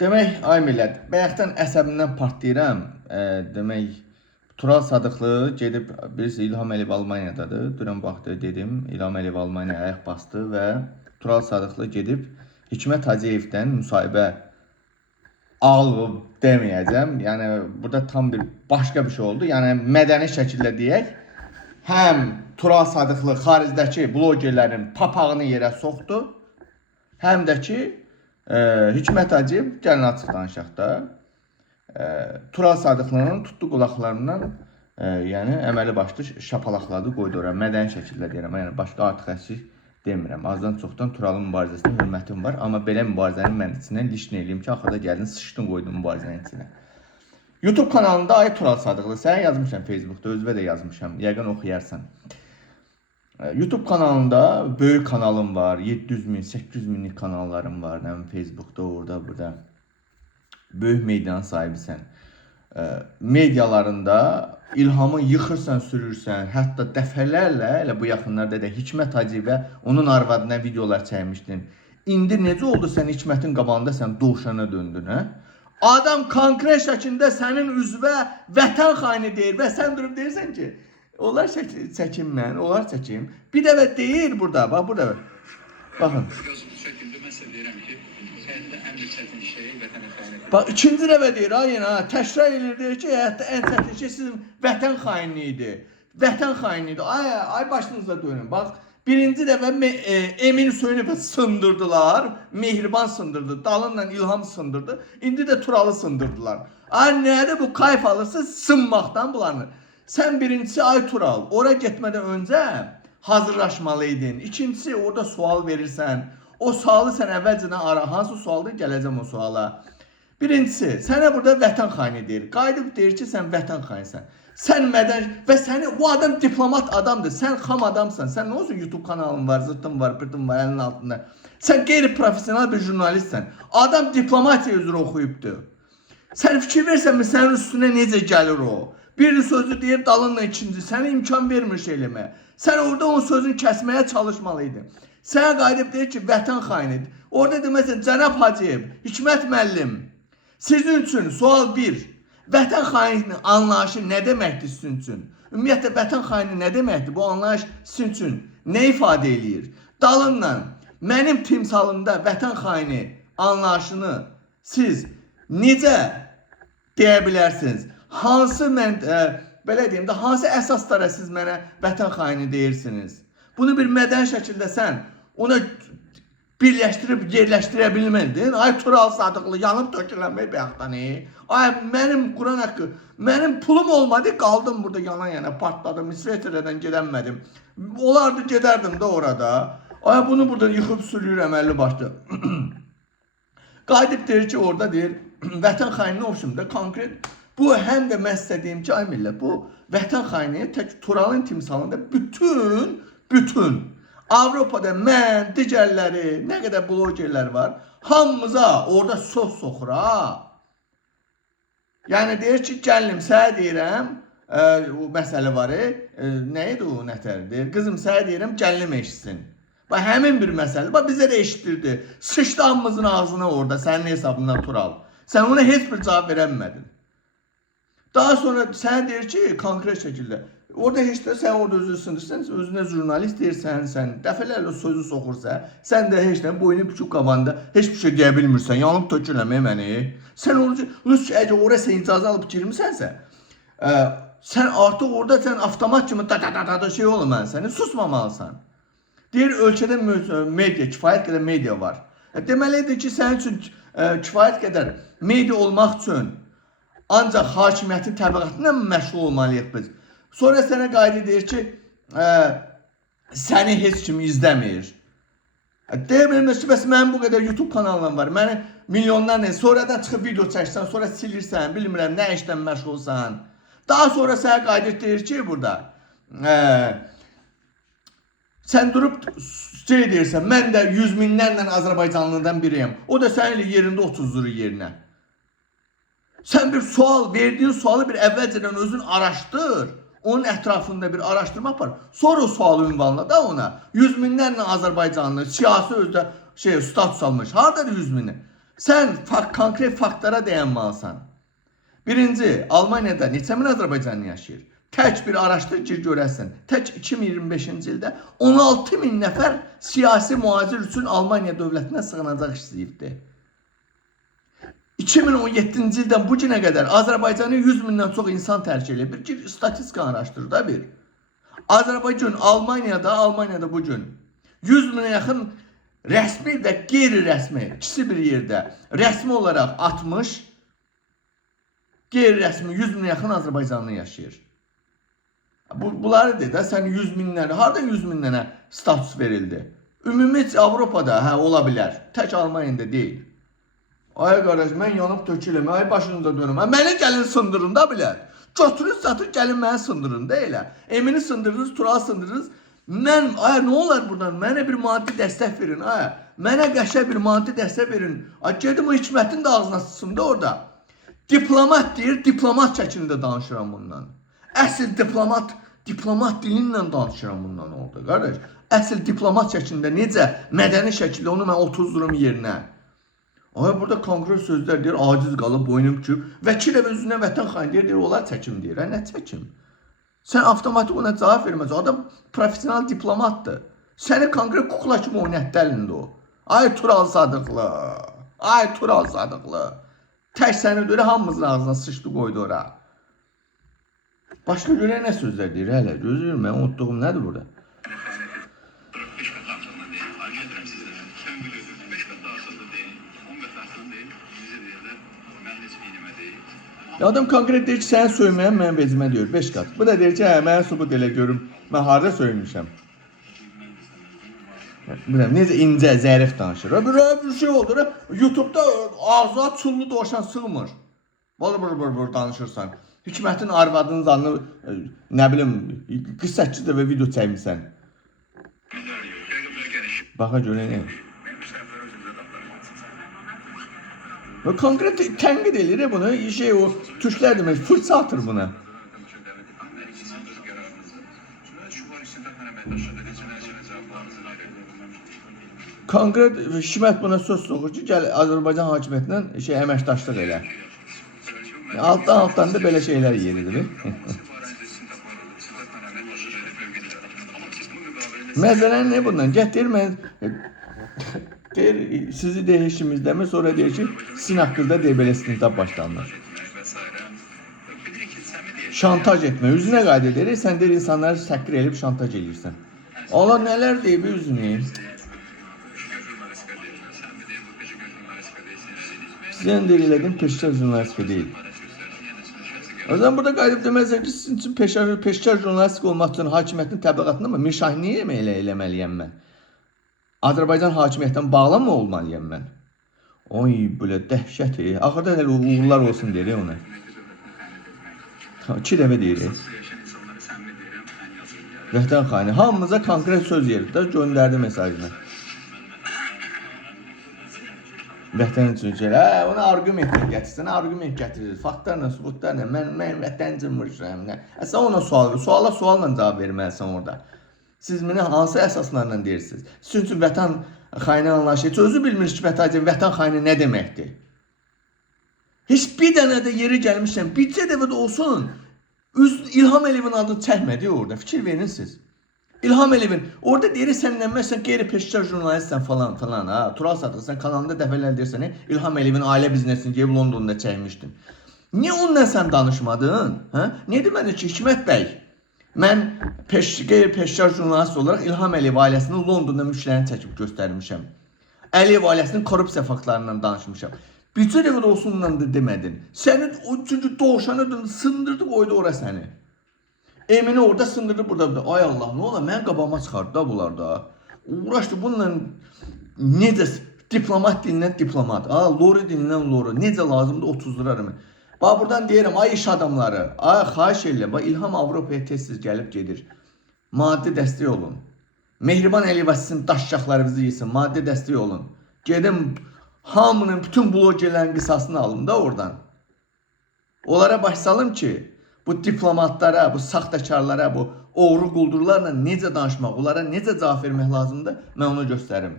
Demək, ay millət, bayaqdan əsəbimdən partlayıram. Demək, Tural Sadıqlı gedib, birisi İlham Əliyev Almaniyadadır. Dünən vaxtı dedim, İlham Əliyev Almaniyaya ayaq bastı və Tural Sadıqlı gedib Hikmət Hacıyevdən müsahibə alıb deməyəcəm. Yəni, burada tam bir başqa bir şey oldu. Yəni, mədəni şəkildə deyək, həm Tural Sadıqlı xaricdəki blogerlərin papağını yerə soxdu, həm də ki, Hikmət Hacıyev, gəlin açıq danışaq da, Tural Sadıqlının tutdu qulaqlarından, yəni əməli başlı şapalaqladı, qoydu ora. Mədəni şəkildə deyirəm, yəni başqa artıq əksik demirəm. Azdan çoxdan Turalın mübarizəsinə hörmətim var, amma belə mübarizənin mən içindən lişn eləyim ki, axırda gəldin, sıçdın qoydun mübarizənin içinə. YouTube kanalında ay Tural Sadıqlı, sən yazmışam Facebookda, özümə də yazmışam, yəqin oxuyarsan. YouTube kanalında böyük kanalım var, 700 min, 800 minlik kanallarım var, Facebookda, orada, burada. Böyük medianın sahibisən. Medialarında İlhamı yıxırsan, sürürsən, hətta dəfələrlə, elə bu yaxınlarda da Hikmət Hacıyevə onun arvadına videolar çəkmişdin. İndi necə oldu sən Hikmətin qabağında sən dovşana döndün, hə? Adam konkret şəkildə sənin üzvə vətən xaini deyir və sən durub deyirsən ki, onlar çəkim mən, onlar çəkim. Bir dəfə deyir burada, bax burada. Baxın. Bax, ikinci dəfə deyir, təkrar edir, deyir ki, həyatda ən çətin şey sizin vətən xainliyi idi. Vətən xainliyi idi. Ay başınıza dönün. Bax, birinci dəfə Emin Hüseynov'u sındırdılar, Mehriban sındırdı, dalınla İlham sındırdı, indi də Turalı sındırdılar. Ay, nədir bu kayf alırsın sınmaqdan bulanır. Sən birincisi ay Tural, oraya getmədən öncə hazırlaşmalıydın. İkincisi orada sual verirsən. O sualı sən əvvəlcədən ara. Hansı sualdır? Gələcəm o suala. Birincisi, sənə burada vətən xaini deyir. Qayıdıb deyir ki, sən vətən xainsən. Sən mədən və səni bu adam diplomat adamdır. Sən xam adamsan. Sən nə olsun YouTube kanalın var, zıttın var, pırtın var əlinin altında. Sən qeyri-profesional bir jurnalistsən. Adam diplomatiya üzrə oxuyubdur. Sən fikir versənmi sənin üstünə necə gəlir o? Bir sözü deyir dalınla ikinci. Sənə imkan vermir şey eləməyə. Sən orada onun sözünü kəsməyə çalışmalıydın. Sənə qayıdıb deyir ki, vətən xainidir. Orada deməsən, Cənab Hacıyev, Hikmət müəllim, sizin üçün sual 1. Vətən xaini anlayışı nə deməkdir sizin üçün? Ümumiyyətlə, vətən xaini nə deməkdir? Bu anlayış sizin üçün nə ifadə eləyir? Dalınla, mənim timsalımda vətən xaini anlayışını siz necə deyə bilərsiniz? Hansı belə deyim də, hansı əsaslara siz mənə vətən xaini deyirsiniz? Bunu bir mədən şəkildə sən ona birləşdirib yerləşdirə bilməzdin. Ay Tural Sadıqlı, yanıb tökülənmək bayaqdan. Ay, mənim Quran haqqı, mənim pulum olmadı, qaldım burada yana partladım, İsveçrədən gedəmədim. Olardı, gedərdim də orada. Ay, bunu burada yıxıb sürüyür əməlli başlı. Qayıdıb deyir ki, orada deyir, vətən xaini oluşumda konkret. Bu həm də mən istədiyim ki, ay millət, bu vətən xaini tək Turalın timsalında bütün Avropada mən, digərləri, nə qədər blogerlər var, hamımıza orada söz soxur, ha. Yəni deyir ki, gəlim, sənə deyirəm, o məsələ var, nə idi o nətər deyir, qızım sənə deyirəm, gəlim eşitsin. Bax, həmin bir məsələ, bax, bizə də eşitdirdi, sıçdı hamımızın ağzına orada, sənin hesabından Tural. Sən ona heç bir cavab verəmmədin. Daha sonra sən deyir ki, konkret şəkildə, orada heç də sən orada özü sındırsan, özünə jurnalist deyirsən, sən dəfələrlə sözü soxursa, sən də heç də boynu küçük qabanda heç bir şey deyə bilmirsən, yanıb töküləmək məni. Sən əgər oraya sən icazə alıb girmisənsə, sən artıq orada sən avtomat kimi da şey olmalı səni, susmamalısan. Deyir, ölkədə media, kifayət qədər media var. Deməlidir ki, sənin üçün kifayət qədər media olmaq üçün ancaq hakimiyyətin təbliğatına məşğul olmalıyıq biz. Sonra sənə qaydı deyir ki, səni heç kim izləmir. Deyə bilmir ki, bəs mənim bu qədər YouTube kanalım var, məni milyonlarla, sonradan çıxıb video çəksən, sonra silirsən, bilmirəm, nə işdən məşğulsan. Daha sonra sənə qaydı deyir ki, burada, sən durub şey deyirsən, mən də 100 minlərlə Azərbaycanlıdan biriyəm. O da sənin yerində 30 zuru yerinə. Sən bir sual, verdiyin sualı bir əvvəlcədən özün araşdır. Onun ətrafında bir araşdırma apar. Sonra o sualı ünvanla da ona. 100 minlərlə Azərbaycanlı, siyasi özdə status almış. Haradadır 100 mini? Sən konkret faktlara dayanmalısan. Birinci, Almaniyada neçə min Azərbaycanlı yaşayır? Tək bir araşdır, gir görəsən. Tək 2025-ci ildə 16 min nəfər siyasi mühacir üçün Almaniya dövlətinə sığınacaq istəyibdi. 2017-ci ildən bu günə qədər Azərbaycanı 100 mindən çox insan tərk edir. Bir statistikanı araşdır da bir. Azərbaycan, Almaniyada bugün 100 minə yaxın rəsmi və qeyri-rəsmi ikisi bir yerdə. Rəsmi olaraq 60, qeyri-rəsmi 100 minə yaxın Azərbaycanlı yaşayır. Bunları de də sən 100 minlərə, hardan 100 minlərə status verildi? Ümumi Avropada ola bilər, tək Almaniyada deyil. Ay qardaş, mən yanıb tökülüm, ay başınıza dönüm. Məni gəlin sındırın da bilər. Götürün satın, gəlin məni sındırın da elə. Emini sındırırız, Turalı sındırırız. Mən, ay nə olar buradan? Mənə bir maddi dəstək verin, ay. Mənə qəşəng bir maddi dəstək verin. Ay gedim o Hikmətin də ağzına sıçsın da orada. Diplomat deyir, diplomat şəklində danışıram bundan. Əsl diplomat dilindən danışıram bundan orada, qardaş. Əsl diplomat şəklində necə mədəni şəkildə onu mən otururum yerinə. Ay burada konkret sözlər deyir, aciz qalıb, boynum büküb. Vəkil ev özünə vətən xain deyir, onlar çəkim deyir. Nə çəkim? Sən avtomatik ona cavab verməz. Adam profesional diplomatdır. Səni konkret kukla kimi oynatdı əlində o. Ay Tural Sadıqlı. Ay Tural Sadıqlı. Tək səni deyir, hamımızın ağzına sıçdı qoydu ora. Başqa görə nə sözlər deyir hələ? Gözləyir, mən unutduğum nədir burada? Adam konkret deyir ki, səni söyməyən mənim vecimə deyir, 5 qat. Bu da deyir ki, mənə sübut elə görüm, mən harada söymüşəm. Necə incə, zərif danışır. Bir şey oldu, YouTube'da ağzına çullu doşan sığmır. Bır danışırsan. Hikmətin arvadının zanını, nə bilim, 48 dəfə video çəkmişsən. Baxa görə nə? Konkret tənqid edir bunu, o türklər demək, fırça atır buna. Konkret Hikmət buna söz soxur ki, gəl Azərbaycan hakimiyyətindən əməkdaşlıq elə. Altdan da belə şeylər yeridir. Məsələn nə bundan? Gətir mən deyir, sizi deyir işimizdəmi, sonra deyir ki, sizin haqqında deyir belə istintaq başlanır. Şantaj etmə, üzünə qayda deyir, sən deyir insanları təhqir edib şantaj edirsən. Allah nələr deyib üzünü? Sizin deyir elədim, peşkar jurnalistika deyil. O zaman burada qayıdıb deməzsən ki, sizin üçün peşkar jurnalistika olmaq üçün hakimiyyətin təbliğatında mı? Mirşahiniyə mi eləməliyəm mən? Azərbaycan hakimiyyətdən bağlanma olmalıyam mən. Oy, belə dəhşət. Axırda hələ uğurlar olsun deyir ona. 2 dəfə deyir. Vətən xaini. Hamımıza konkret söz yerir də, göndərdi mesajını. Vətən üçün ki, ona argument gətirsən, argument gətirir. Faktlarla, subutlarla, mən vətən cımmırışım. Sən ona suala sualla cavab verməlisən orada. Siz mənə hansı əsaslarla deyirsiniz? Sizin üçün vətən xaini anlayışı, özü bilmir ki, vətən xaini nə deməkdir? Heç bir dənə də yeri gəlmişəm, bircə dəfə də olsun, İlham Əliyevin adını çəkmədi orada, fikir verirsiniz. İlham Əliyevin, orada deyir, sən nəməsən, qeyri-peşkar jurnalistsən falan, Tural Sadıqlı, sən kanalında dəfələr deyirsən, İlham Əliyevin ailə biznesini gəlib Londonda çəkmişdin. Niyə onunla sən danışmadın? Niyə demədi ki, Hikmət bəy, mən qeyri-peşkar jurnalist olaraq İlham Əliyev ailəsinin Londonda müşklərini çəkib göstərmişəm. Əliyev ailəsinin korrupsiya faktlarından danışmışam. Bircə dəfə də olsunla da demədin. Səni çünki doğuşanı sındırdı qoydu ora səni. Emini orada sındırdı burada. Ay Allah, nə ola, mən qabağıma çıxardı da bunlar da. Uğraşdı bununla necə diplomat dilindən diplomat, lori dilindən lori, necə lazımdır 30 lirarım. Bax buradan deyirəm, ay iş adamları, ay xahiş edirəm, bax İlham Avropaya tez-tez gəlib gedir. Maddi dəstək olun. Mehriban Əliyeva sizin daşşaqlarınızı yesin, maddi dəstək olun. Gedim hamının, bütün blogerlərin qisasını alın da oradan. Onlara başlayalım ki, bu diplomatlara, bu saxtakarlara, bu oğru quldurlarla necə danışmaq, onlara necə cavab vermək lazımdır, mən onu göstərim.